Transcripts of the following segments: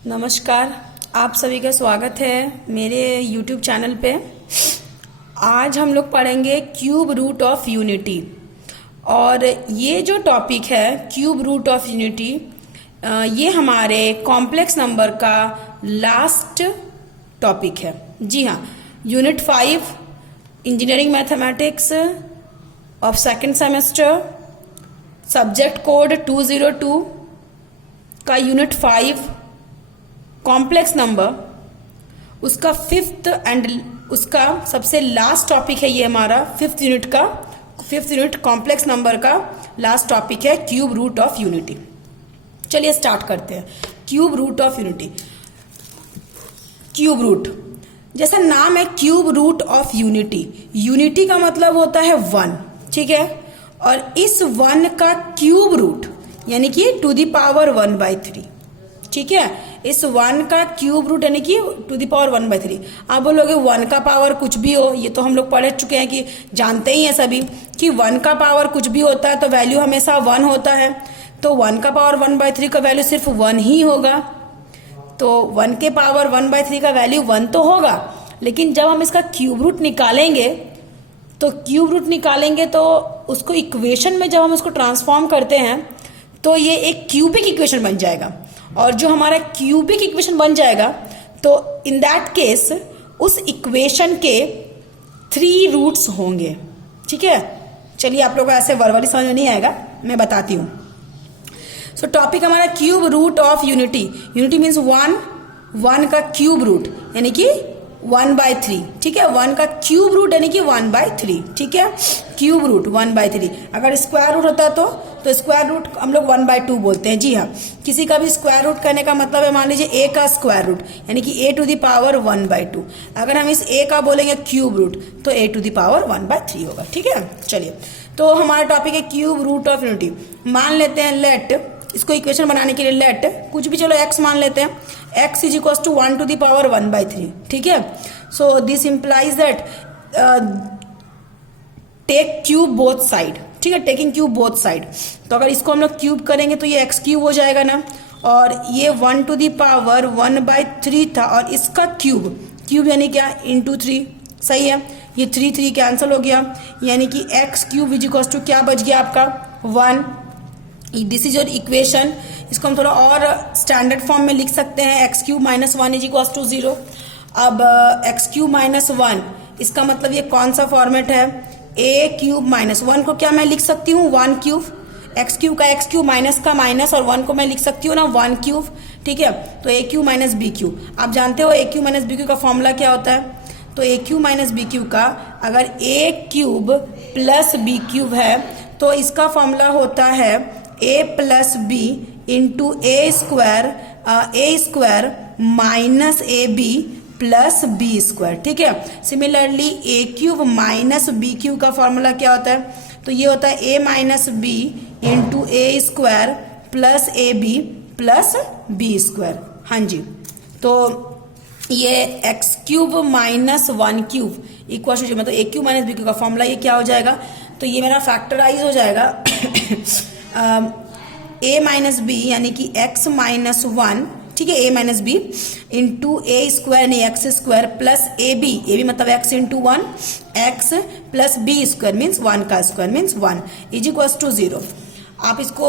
नमस्कार, आप सभी का स्वागत है मेरे YouTube चैनल पे। आज हम लोग पढ़ेंगे क्यूब रूट ऑफ यूनिटी। और ये जो टॉपिक है क्यूब रूट ऑफ यूनिटी, ये हमारे कॉम्प्लेक्स नंबर का लास्ट टॉपिक है। जी हाँ, unit 5 engineering mathematics of second semester, subject code 202 का यूनिट 5 कॉम्प्लेक्स नंबर, उसका फिफ्थ एंड उसका सबसे लास्ट टॉपिक है। ये हमारा फिफ्थ यूनिट कॉम्प्लेक्स नंबर का लास्ट टॉपिक है क्यूब रूट ऑफ यूनिटी। चलिए स्टार्ट करते हैं। Cube root of unity. Cube root, जैसा नाम है cube root of unity, unity का मतलब होता है 1, ठीक है। और इस 1 का क्यूब रूट यानी कि टू द पावर 1/3, ठीक है। इस 1 का क्यूब रूट यानी कि टू द पावर 1/3। आप बोलोगे 1 का पावर कुछ भी हो, ये तो हम लोग पढ़ चुके हैं कि जानते ही हैं सभी कि 1 का पावर कुछ भी होता है तो वैल्यू हमेशा 1 होता है। तो 1 का पावर 1/3 का वैल्यू सिर्फ 1 ही होगा। तो 1 के पावर 1/3 का वैल्यू 1 तो होगा, लेकिन जब हम इसका क्यूब रूट निकालेंगे तो उसको इक्वेशन में जब हम उसको ट्रांसफॉर्म करते हैं तो ये एक क्यूबिक इक्वेशन बन जाएगा। और जो हमारा क्यूबिक इक्वेशन बन जाएगा तो इन दैट केस उस इक्वेशन के 3 रूट्स होंगे, ठीक है। चलिए, आप लोगों को ऐसे वर्बली समझ में नहीं आएगा, मैं बताती हूँ। सो टॉपिक हमारा cube root of unity. Unity means 1 का क्यूब रूट यानी कि 1/3, ठीक है। 1 का क्यूब रूट यानी कि 1/3, ठीक है। Cube root 1/3। अगर स्क्वायर रूट होता तो स्क्वायर रूट हम लोग 1/2 बोलते हैं। जी हाँ, किसी का भी स्क्वायर रूट करने का मतलब है, मान लीजिए a का स्क्वायर रूट यानी कि a टू द पावर 1/2। अगर हम इस a का बोलेंगे क्यूब रूट तो a टू द पावर 1/3 होगा, ठीक है। चलिए, तो हमारा टॉपिक है क्यूब रूट ऑफ यूनिटी। मान लेते हैं लेट, इसको इक्वेशन बनाने के लिए लेट कुछ भी, चलो x मान लेते हैं। x is equal to 1 to the power 1/3, ठीक है। So this implies that take cube both side, ठीक है। टेकिंग क्यूब बोथ साइड, तो अगर इसको हम लोग क्यूब करेंगे तो ये x क्यूब हो जाएगा ना। और ये 1 टू द पावर 1/3 था और इसका क्यूब यानी क्या, इंटू 3, सही है। ये 3 कैंसिल हो गया यानी कि x cube is equal to क्या बच गया आपका 1। This is your equation. इसको हम थोड़ा और स्टैंडर्ड फॉर्म में लिख सकते हैं, x cube minus 1 is equal to 0। अब x क्यूब माइनस 1, इसका मतलब ये कौन सा फॉर्मेट है, a क्यूब माइनस 1 को क्या मैं लिख सकती हूँ 1 क्यूब, x क्यूब का x क्यूब माइनस का माइनस और 1 को मैं लिख सकती हूँ ना 1 क्यूब, ठीक है। तो a cube minus b cube, आप जानते हो a cube minus b cube का फॉर्मूला क्या होता है। तो a cube minus b cube का अगर a cube plus b cube है तो इसका फॉर्मूला होता है a plus b into a square minus ab plus B square, ठीक है। Similarly A cube minus B cube का फॉर्मूला क्या होता है, तो ये होता है A minus b into A square plus A B plus B square. हाँ जी, तो ये X cube minus 1 cube equal to, मतलब A cube minus B cube का फॉर्मूला ये क्या हो जाएगा, तो ये मेरा फैक्टराइज हो जाएगा ए माइनस बी यानी कि एक्स माइनस 1, ठीक है, a minus b into A square यानी एक्स स्क्वायर प्लस ए बी मतलब x into 1, x plus B square means 1 का square means 1 is equal to 0। आप इसको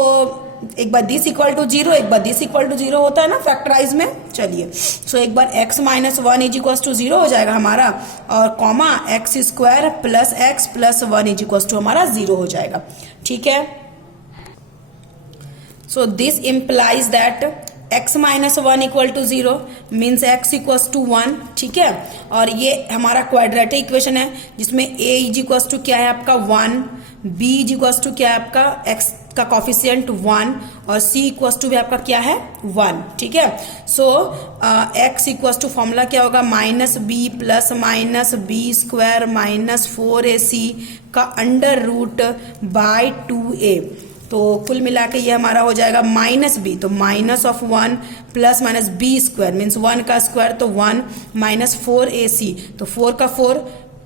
एक बार दिस इक्वल टू 0, एक बार दिस इक्वल टू 0 होता है ना फैक्टराइज में। चलिए, सो एक बार x minus 1 is equal to 0 हो जाएगा हमारा, और comma X square plus X plus 1 is equal to हमारा 0 हो जाएगा, ठीक है। So this implies that x minus 1 equal to 0 means x equals to 1, ठीक है। और ये हमारा क्वाड्रेटिक इक्वेशन है जिसमें a इज इक्वल्स टू क्या है आपका 1, b इज इक्वल्स टू क्या है आपका x का कॉफिशिएंट 1 और c इक्वल्स टू भी आपका क्या है 1, ठीक है। So x equals to formula क्या होगा, minus B plus minus B square minus 4ac का अंडर रूट बाय 2a। तो कुल मिला के ये हमारा हो जाएगा माइनस बी, तो minus of 1 plus minus B square means 1 का स्क्वायर तो 1 माइनस 4ac, तो 4 का 4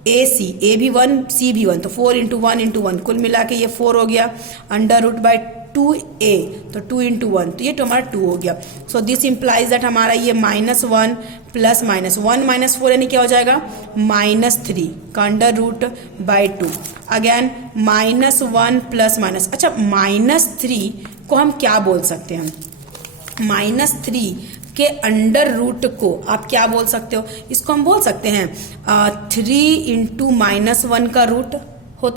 ac, a भी 1 c भी 1, तो 4 इंटू 1 इंटू 1 कुल मिला के ये 4 हो गया, अंडर रूट बाय 2a, तो 2 into 1, तो ये तो हमारा 2 हो गया। सो दिस इंप्लाइज दैट हमारा ये -1 प्लस -1 -4 यानी क्या हो जाएगा -3 का under root by 2। Again -1 plus minus, अच्छा -3 को हम क्या बोल सकते हैं, -3 के अंडर रूट को आप क्या बोल सकते हो, इसको हम बोल सकते हैं 3 into -1 का रूट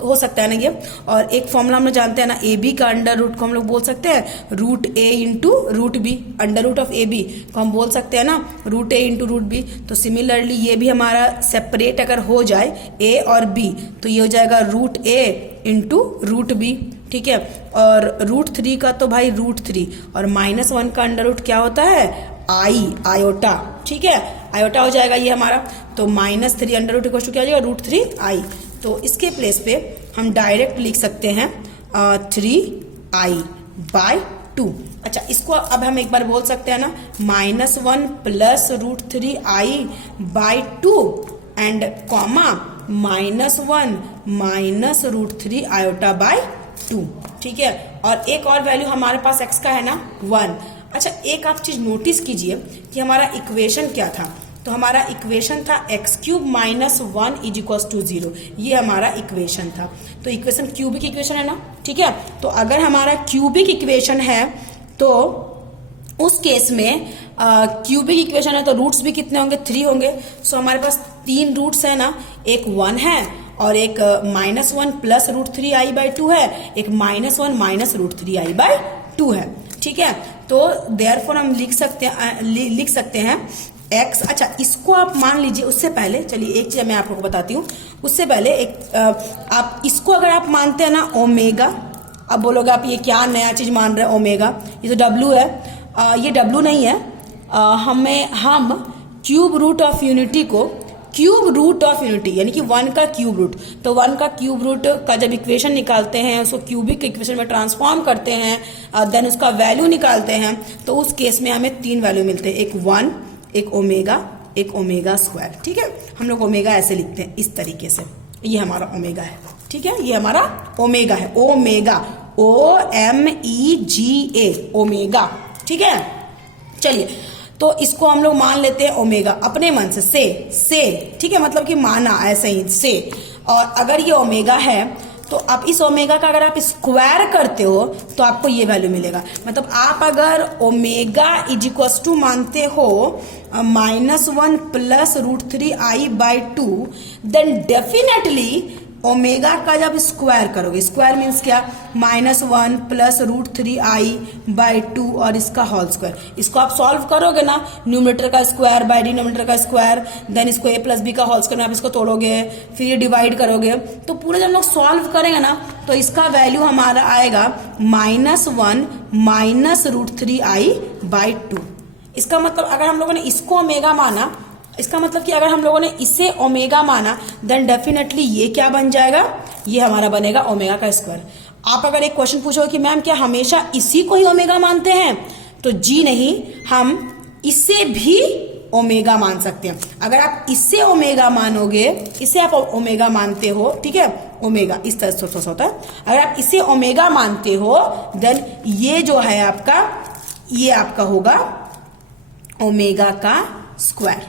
हो सकता है ना ये। और एक फॉर्मूला हम लोग जानते हैं ना, ए बी का अंडर रूट को हम लोग बोल सकते हैं root A into root B, under root of A B को हम बोल सकते हैं ना root A into root B. तो सिमिलरली ये भी हमारा सेपरेट अगर हो जाए ए और बी तो ये हो जाएगा root A into root B, ठीक है। और रूट 3 का तो भाई रूट 3 और -1 का अंडर रूट क्या होता है आयोटा, ठीक है, आयोटा हो जाएगा ये हमारा। तो -3 अंडर रूट इक्वल टू क्या हो जाएगा रूट 3 आई। तो इसके प्लेस पे हम डायरेक्ट लिख सकते हैं 3i/2। अच्छा इसको अब हम एक बार बोल सकते हैं ना -1 plus root 3i/2 and comma -1 minus root 3 iota by 2, ठीक है। और एक और वैल्यू हमारे पास x का है ना 1। अच्छा एक आप चीज नोटिस कीजिए कि हमारा इक्वेशन क्या था, तो हमारा इक्वेशन था x³ - 1 = 0, ये हमारा इक्वेशन था। तो इक्वेशन क्यूबिक इक्वेशन है ना, ठीक है। तो अगर हमारा क्यूबिक इक्वेशन है तो उस केस में क्यूबिक इक्वेशन है तो रूट्स भी कितने होंगे 3 होंगे। सो हमारे पास 3 रूट्स है ना, एक 1 है और एक -1 प्लस रूट 3i/2 है, एक -1 माइनस रूट 3i/2 है, ठीक है। तो देयरफॉर हम लिख सकते हैं x। अच्छा इसको आप मान लीजिए, उससे पहले चलिए एक चीज मैं आप लोगों को बताती हूँ। उससे पहले एक आप इसको अगर आप मानते हैं ना ओमेगा, अब बोलोगे आप ये क्या नया चीज मान रहे हैं ओमेगा, ये तो w है, ये w नहीं है। हम क्यूब रूट ऑफ यूनिटी को क्यूब रूट ऑफ यूनिटी यानी कि 1 का क्यूब रूट, तो 1 का क्यूब रूट का जब इक्वेशन निकालते हैं उसको क्यूबिक इक्वेशन में ट्रांसफॉर्म करते हैं, देन उसका वैल्यू निकालते हैं, तो उस केस में हमें 3 वैल्यू मिलते हैं, एक 1, एक ओमेगा, एक ओमेगा स्क्वायर, ठीक है। हम लोग ओमेगा ऐसे लिखते हैं इस तरीके से, ये हमारा ओमेगा है, ठीक है, ये हमारा ओमेगा है, ओमेगा OMEGA ओमेगा, ठीक है। चलिए तो इसको हम लोग मान लेते हैं ओमेगा अपने मन से, ठीक है, मतलब कि माना ऐसे ही से। और अगर ये ओमेगा है तो आप इस ओमेगा का अगर आप स्क्वायर करते हो तो आपको ये वैल्यू मिलेगा। मतलब आप अगर ओमेगा = मानते हो -1 plus root 3i/2 then definitely omega का जब स्क्वायर करोगे, स्क्वायर मीन्स क्या -1 प्लस रूट 3i/2 और इसका होल स्क्वायर, इसको आप सॉल्व करोगे ना, न्यूमरेटर का स्क्वायर बाय डिनोमिनेटर का स्क्वायर, देन इसको a + b का होल स्क्वायर में आप इसको तोड़ोगे, फिर ये डिवाइड करोगे, तो पूरे जब लोग सॉल्व करेंगे ना तो इसका वैल्यू हमारा आएगा -1 माइनस रूट 3i/2। इसका मतलब अगर हम लोगों ने इसको ओमेगा माना, इसका मतलब कि अगर हम लोगों ने इसे ओमेगा माना देन डेफिनेटली ये क्या बन जाएगा, ये हमारा बनेगा ओमेगा का स्क्वायर। आप अगर एक क्वेश्चन पूछो कि मैम क्या हमेशा इसी को ही ओमेगा मानते हैं, तो जी नहीं, हम इसे भी ओमेगा मान सकते हैं। अगर आप इससे ओमेगा मानोगे, इसे आप ओमेगा मानते हो, ठीक है, ओमेगा इस तरह से होता है, अगर आप इसे ओमेगा मानते हो देन ये जो है आपका, ये आपका होगा ओमेगा का स्क्वायर,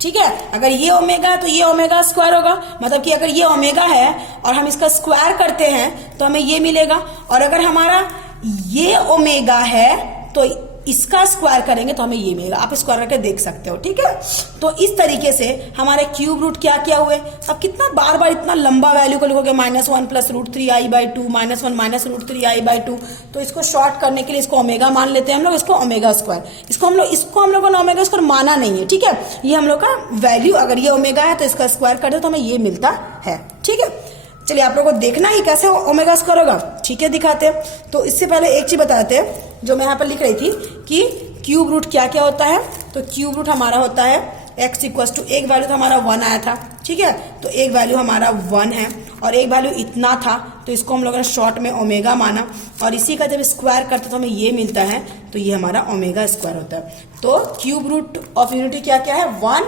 ठीक है। अगर ये ओमेगा तो ये ओमेगा स्क्वायर होगा, मतलब कि अगर ये ओमेगा है और हम इसका स्क्वायर करते हैं तो हमें ये मिलेगा, और अगर हमारा ये ओमेगा है तो इसका स्क्वायर करेंगे तो हमें ये मिलेगा। आप स्क्वायर करके देख सकते हो, ठीक है। तो इस तरीके से हमारे क्यूब रूट क्या क्या हुए। अब कितना बार बार इतना लंबा वैल्यू को लिखोगे, -1 plus root 3i/2 -1 minus root 3i/2, तो इसको शॉर्ट करने के लिए इसको ओमेगा मान लेते हैं हम लोग, इसको ओमेगा स्क्वायर, इसको हम लोगों ने ओमेगा स्क्वायर माना नहीं है, ठीक है। ये हम लोग का वैल्यू, अगर ये ओमेगा है तो इसका स्क्वायर कर दे तो हमें ये मिलता है, ठीक है। चलिए आप लोगों को देखना ही कैसे ओमेगा स्क्वायर होगा, ठीक है, दिखाते हैं। तो इससे पहले एक चीज बताते हैं जो मैं यहाँ पर लिख रही थी कि क्यूब रूट क्या क्या होता है। तो क्यूब रूट हमारा होता है x = एक वैल्यू तो हमारा 1 आया था, ठीक है, तो एक वैल्यू हमारा 1 है और एक वैल्यू इतना था, तो इसको हम लोगों ने शॉर्ट में ओमेगा माना, और इसी का जब स्क्वायर करते तो हमें ये मिलता है, तो ये हमारा ओमेगा स्क्वायर होता है। तो क्यूब रूट ऑफ यूनिटी क्या क्या है, 1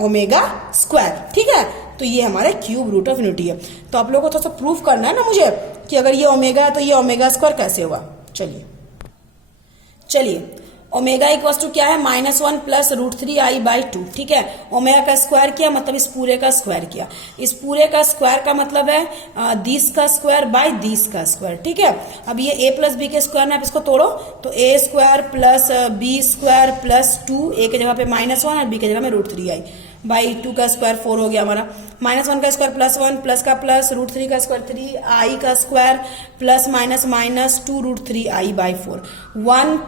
ओमेगा स्क्वायर, ठीक है। तो ये हमारे क्यूब रूट ऑफ यूनिटी है। तो आप लोगों को थोड़ा सा प्रूफ करना है ना मुझे, कि अगर ये ओमेगा है तो ये ओमेगा स्क्वायर कैसे हुआ। चलिए ओमेगा इक्वल टू क्या है, -1 प्लस √3i/2। ठीक है, ओमेगा का स्क्वायर किया मतलब इस पूरे का स्क्वायर किया। इस पूरे का स्क्वायर का मतलब है दिस का स्क्वायर बाय दिस का स्क्वायर। ठीक है, अब ये a प्लस बी के स्क्वायर में आप इसको तोड़ो तो a square plus B square plus 2, a की जगह पे -1 और b की जगह में √3i/2 का स्क्वायर 4 हो गया हमारा। -1 का स्क्वायर +1 प्लस का प्लस √3 का स्क्वायर 3i का square plus minus minus 2 √3i/4 1।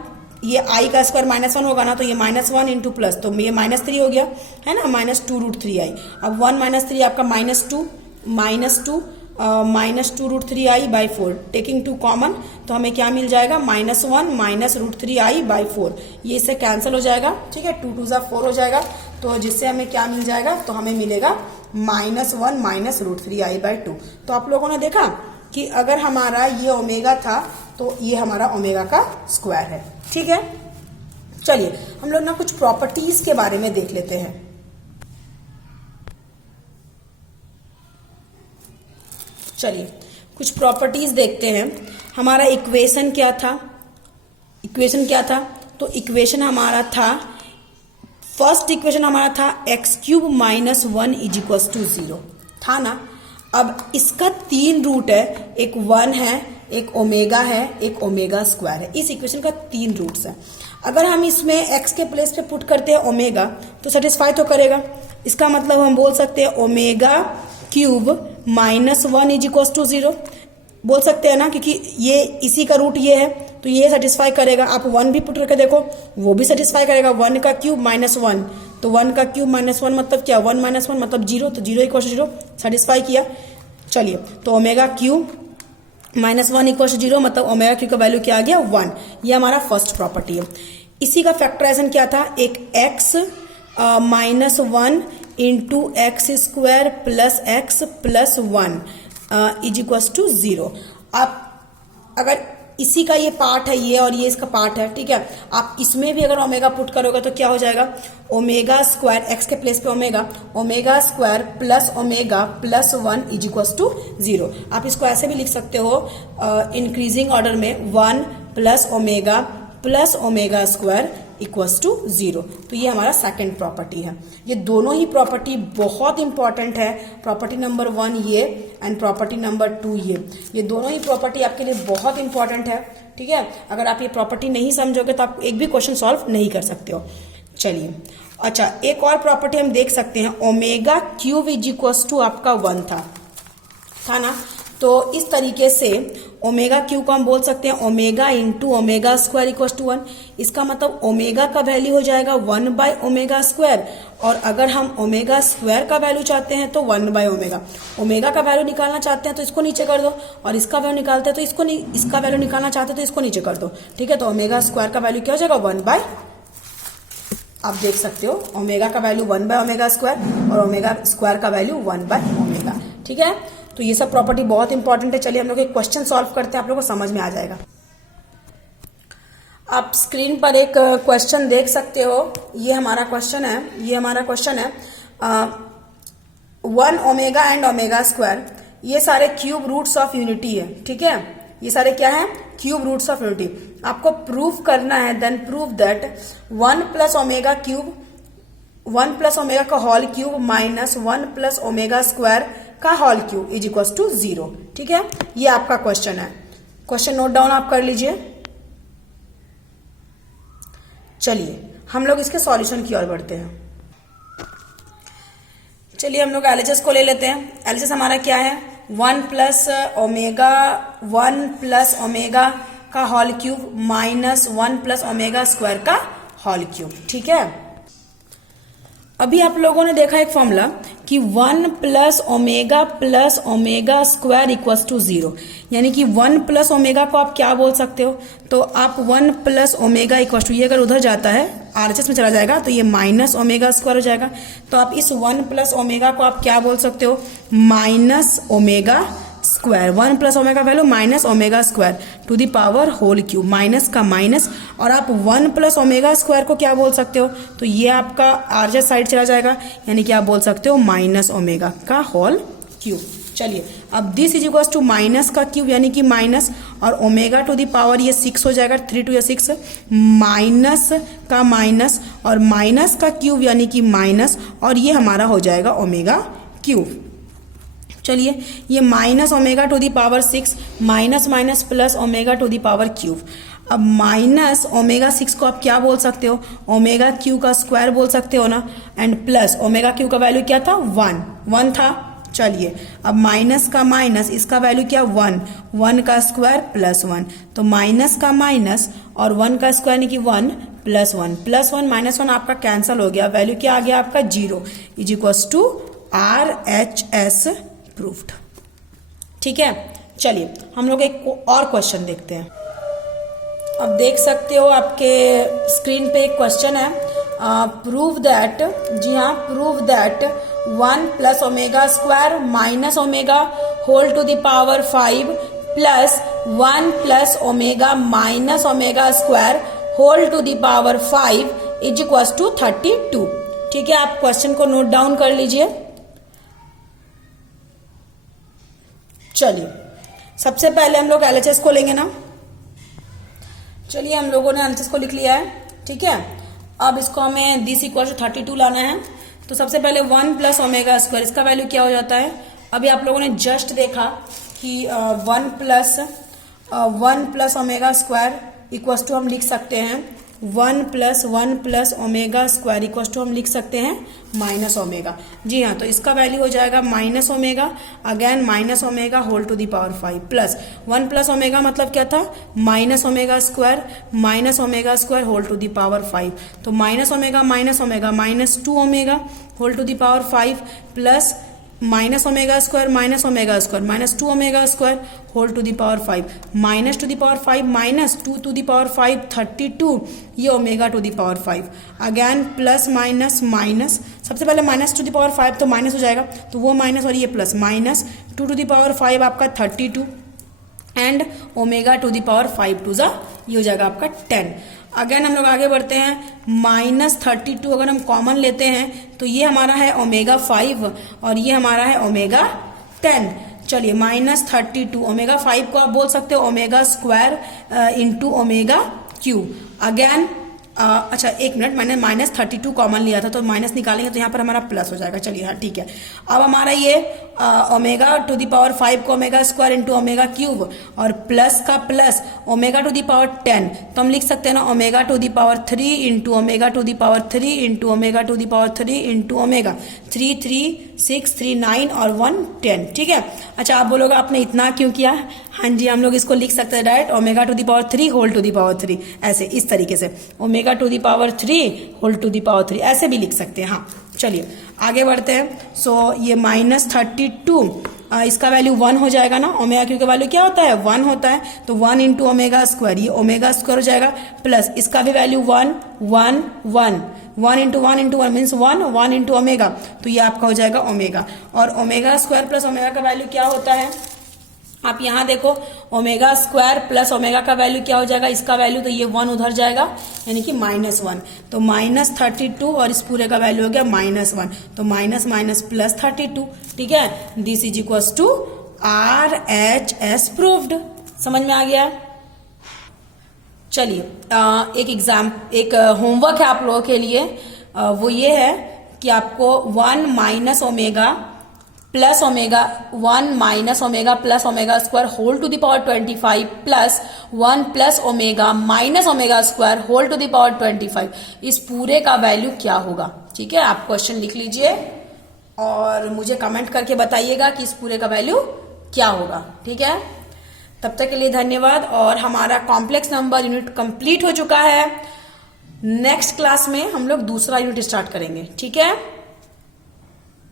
ये i का स्क्वायर -1 होगा ना तो ये -1 इंटू प्लस तो ये -3 हो गया है ना, -2 √3i। अब 1 - 3 आपका -2 √3i/4 टेकिंग 2 कॉमन तो हमें क्या मिल जाएगा, -1 √3i/4। ये इससे कैंसिल हो जाएगा। ठीक है, 2 2 4 हो जाएगा तो जिससे हमें क्या मिल जाएगा, तो हमें मिलेगा -1 √3i/2। तो आप लोगों ने देखा कि अगर हमारा ये ओमेगा था तो ये हमारा ओमेगा का स्क्वायर है। ठीक है, चलिए हम लोग ना कुछ प्रॉपर्टीज के बारे में देख लेते हैं। चलिए कुछ प्रॉपर्टीज देखते हैं। हमारा इक्वेशन क्या था, तो इक्वेशन हमारा था, फर्स्ट इक्वेशन हमारा था x³ - 1 = 0 था ना। अब इसका 3 रूट है, एक 1 है, एक ओमेगा है, एक ओमेगा स्क्वायर है। इस इक्वेशन का 3 रूट्स है। अगर हम इसमें x के प्लेस पे पुट करते हैं ओमेगा तो सेटिस्फाई तो करेगा। इसका मतलब हम बोल सकते हैं ओमेगा³ - 1 = 0 बोल सकते हैं ना, क्योंकि ये इसी का रूट ये है तो ये सेटिस्फाई करेगा। आप 1 भी पुट करके देखो वो भी सेटिस्फाई करेगा। 1 का क्यूब -1 तो 1 का क्यूब -1 मतलब क्या, 1 - 1 मतलब 0 तो 0 = 0 सेटिस्फाई किया। चलिए तो ओमेगा³ - 1 = 0 मतलब ओमेगा³ का वैल्यू क्या आ गया, 1। ये हमारा फर्स्ट प्रॉपर्टी है। इसी का फैक्टराइजेशन क्या था, एक x -1 into x² plus x plus 1 = 0। आप अगर इसी का ये पार्ट है ये और ये इसका पार्ट है, ठीक है, आप इसमें भी अगर ओमेगा पुट करोगे तो क्या हो जाएगा, ओमेगा स्क्वायर x के प्लेस पे omega square plus omega plus 1 = 0। आप इसको ऐसे भी लिख सकते हो इंक्रीजिंग ऑर्डर में 1 प्लस ओमेगा स्क्वायर = 0। तो ये हमारा सेकंड प्रॉपर्टी है। ये दोनों ही प्रॉपर्टी बहुत इंपॉर्टेंट है, प्रॉपर्टी नंबर 1 ये एंड प्रॉपर्टी नंबर 2 ये दोनों ही प्रॉपर्टी आपके लिए बहुत इंपॉर्टेंट है। ठीक है, अगर आप ये प्रॉपर्टी नहीं समझोगे तो आप एक भी क्वेश्चन सॉल्व नहीं कर सकते हो। चलिए अच्छा, एक और प्रॉपर्टी हम देख सकते हैं, ओमेगा³ = आपका 1 था ना। तो इस तरीके से ओमेगा³ को हम बोल सकते हैं ओमेगा इंटू ओमेगा स्क्वायर = 1। इसका मतलब ओमेगा का वैल्यू हो जाएगा 1/ओमेगा²। और अगर हम ओमेगा स्क्वायर का वैल्यू चाहते हैं तो 1/ओमेगा। ओमेगा का वैल्यू निकालना चाहते हैं तो इसको नीचे कर दो, और इसका वैल्यू निकालते हैं तो इसका वैल्यू निकालना चाहते हैं तो इसको नीचे कर दो। ठीक है, तो ओमेगा स्क्वायर का वैल्यू क्या हो जाएगा, 1/, आप देख सकते हो ओमेगा का वैल्यू 1/ओमेगा² और ओमेगा स्क्वायर का वैल्यू 1/ओमेगा। ठीक है, तो ये सब प्रॉपर्टी बहुत इंपॉर्टेंट है। चलिए हम लोग एक क्वेश्चन सॉल्व करते हैं, आप लोगों को समझ में आ जाएगा। आप स्क्रीन पर एक क्वेश्चन देख सकते हो, ये हमारा क्वेश्चन है 1 ओमेगा एंड ओमेगा स्क्वायर, ये सारे क्यूब रूट्स ऑफ यूनिटी है। ठीक है, ये सारे क्या है, क्यूब रूट्स ऑफ यूनिटी। आपको प्रूव करना है, then prove that 1 + omega 1 + omega का whole cube minus 1 + omega square का होल क्यूब = 0। ठीक है, ये आपका क्वेश्चन है। क्वेश्चन नोट डाउन आप कर लीजिए। चलिए हम लोग इसके सॉल्यूशन की ओर बढ़ते हैं। चलिए हम लोग एलएचएस को ले लेते हैं। एलएचएस हमारा क्या है, 1 + ओमेगा का whole cube minus 1 + omega square का होल क्यूब। ठीक है, अभी आप लोगों ने देखा एक फॉर्मूला कि 1 + ओमेगा स्क्वायर = 0, यानी कि 1 + ओमेगा को आप क्या बोल सकते हो, तो आप 1 + ओमेगा = ये अगर उधर जाता है आरएचएस में चला जाएगा तो ये माइनस ओमेगा स्क्वायर हो जाएगा। तो आप इस 1 + ओमेगा को आप क्या बोल सकते हो, minus omega square. 1 + omega value minus omega square to the power whole cube, minus का माइनस, और आप 1 + ओमेगा स्क्वायर को क्या बोल सकते हो, तो ये आपका आरएचएस साइड चला जाएगा, यानी कि आप बोल सकते हो माइनस ओमेगा का होल क्यूब। चलिए अब this is equal to minus का क्यूब यानी कि माइनस, और ओमेगा टू द पावर ये 6 हो जाएगा, 3 2 या 6, माइनस का माइनस और माइनस का क्यूब यानी कि माइनस, और ये हमारा हो जाएगा ओमेगा क्यूब। चलिए ये minus omega to the power 6 minus minus plus omega to the power cube. अब माइनस ओमेगा 6 को आप क्या बोल सकते हो, ओमेगा क्यू का स्क्वायर बोल सकते हो ना, एंड प्लस ओमेगा क्यू का वैल्यू क्या था 1 था। चलिए अब माइनस का माइनस, इसका वैल्यू क्या 1 का स्क्वायर प्लस 1, तो माइनस का माइनस और 1 का स्क्वायर यानी कि 1 प्लस 1 माइनस 1 आपका कैंसिल हो गया, वैल्यू क्या आ गया आपका 0 is equal to RHS proofed. ठीक है, चलिए हम लोग एक और क्वेश्चन देखते हैं। अब देख सकते हो आपके स्क्रीन पे एक क्वेश्चन है, प्रूव दैट, जी हाँ, prove that 1 plus omega square minus omega whole to the power 5 plus 1 plus omega minus omega square whole to the power 5 is equal to 32। ठीक है, आप क्वेश्चन को नोट डाउन कर लीजिए। चलिए सबसे पहले हम लोग LHS को लेंगे ना। चलिए हम लोगों ने LHS को लिख लिया है, ठीक है। अब इसको हमें दिस इक्वल टू 32 लाना है, तो सबसे पहले 1 प्लस ओमेगा स्क्वायर, इसका वैल्यू क्या हो जाता है। अभी आप लोगों ने जस्ट देखा कि 1 plus omega square equal to हम लिख सकते हैं 1 plus omega square equal to हम लिख सकते हैं माइनस ओमेगा। जी हाँ, तो इसका वैल्यू हो जाएगा minus omega, again minus omega whole to the power 5 plus 1 plus omega मतलब क्या था minus omega square whole to the power 5, तो minus omega minus 2 omega whole to the power 5 plus minus omega square minus 2 omega square whole to the power 5 minus to the power 5 minus 2 to the power 5 32, ये omega to the power 5, again plus minus, सबसे पहले minus to the power 5 तो minus हो जाएगा, तो वो minus और ये plus, minus 2 to the power 5 आपका 32 and omega to the power 5 टू जा, ये हो जाएगा आपका 10। अगेन हम लोग आगे बढ़ते हैं, माइनस 32 अगर हम कॉमन लेते हैं तो ये हमारा है ओमेगा 5 और ये हमारा है ओमेगा 10। चलिए माइनस 32 ओमेगा 5 को आप बोल सकते हो omega square into omega cube. Again अच्छा एक मिनट, मैंने माइनस 32 कॉमन लिया था तो माइनस निकालेंगे तो यहाँ पर हमारा प्लस हो जाएगा। चलिए हाँ ठीक है, अब हमारा ये ओमेगा टू द पावर 5 को omega square into omega cube और प्लस का plus omega to the power 10, तो हम लिख सकते हैं ना omega to the power 3 into omega to the power 3 into omega to the power 3 into omega 3 3 6 3 9 और 1 10। ठीक है, अच्छा आप बोलोगे आपने इतना क्यों किया। हाँ जी, हम लोग इसको लिख सकते हैं direct omega to the power 3 whole to the power 3, ऐसे इस तरीके से omega to the power 3 whole to the power 3 ऐसे भी लिख सकते हैं। हाँ चलिए आगे बढ़ते हैं। सो ये माइनस 32 इसका वैल्यू 1 हो जाएगा ना, ओमेगा क्यू का वैल्यू क्या होता है 1 होता है, तो 1 इंटू ओमेगा स्क्वायर, ये ओमेगा स्क्वायर हो जाएगा प्लस इसका भी value 1 into 1 means 1 into omega, तो ये आपका हो जाएगा ओमेगा। और ओमेगा स्क्वायर प्लस ओमेगा का वैल्यू क्या होता है, आप यहाँ देखो ओमेगा स्क्वायर प्लस ओमेगा का वैल्यू क्या हो जाएगा, इसका वैल्यू तो ये 1 उधर जाएगा यानी कि -1, तो माइनस 32 और इस पूरे का वैल्यू हो गया -1, तो माइनस माइनस प्लस 32। ठीक है, this is equal to RHS proved. समझ में आ गया। चलिए एक होमवर्क है आप लोगों के लिए, वो ये है कि आपको 1 minus omega plus omega 1 minus omega plus omega square whole to the power 25 plus 1 plus omega minus omega square whole to the power 25, इस पूरे का वैल्यू क्या होगा। ठीक है, आप क्वेश्चन लिख लीजिए और मुझे कमेंट करके बताइएगा कि इस पूरे का वैल्यू क्या होगा। ठीक है, तब तक के लिए धन्यवाद। और हमारा कॉम्प्लेक्स नंबर यूनिट कंप्लीट हो चुका है। नेक्स्ट क्लास में हम लोग दूसरा यूनिट स्टार्ट करेंगे। ठीक है।